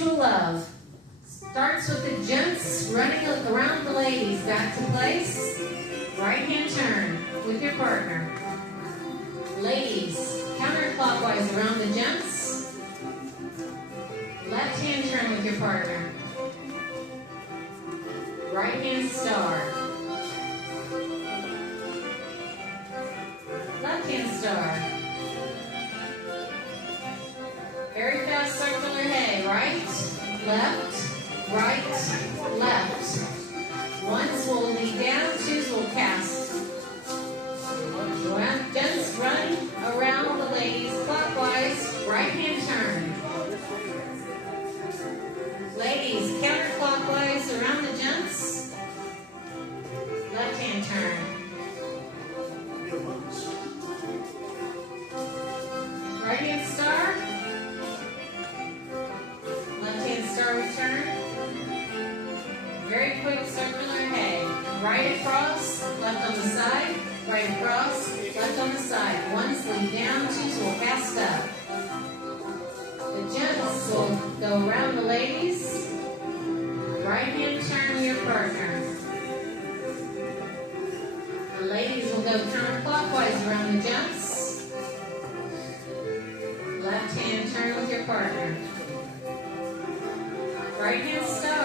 mutual love. Starts with the gents running around the ladies. Back to place. Right hand turn with your partner. Ladies, counterclockwise around the gents. Left hand turn with your partner. Right hand star. Left hand star. Very fast circular hay. Right, left, right, left. Ones will lead down, twos will cast. Gents run around the ladies clockwise, right hand turn. Ladies, counterclockwise around the gents. Left hand turn. Right hand star. Left hand star return. Very quick circular hay. Right across, left on the side. Right across, left on the side. Ones lead down, twos will cast up. The gents will go around the ladies. Right hand turn your partner. The ladies will go counterclockwise around the gents. Left hand turn with your partner. Right hand star.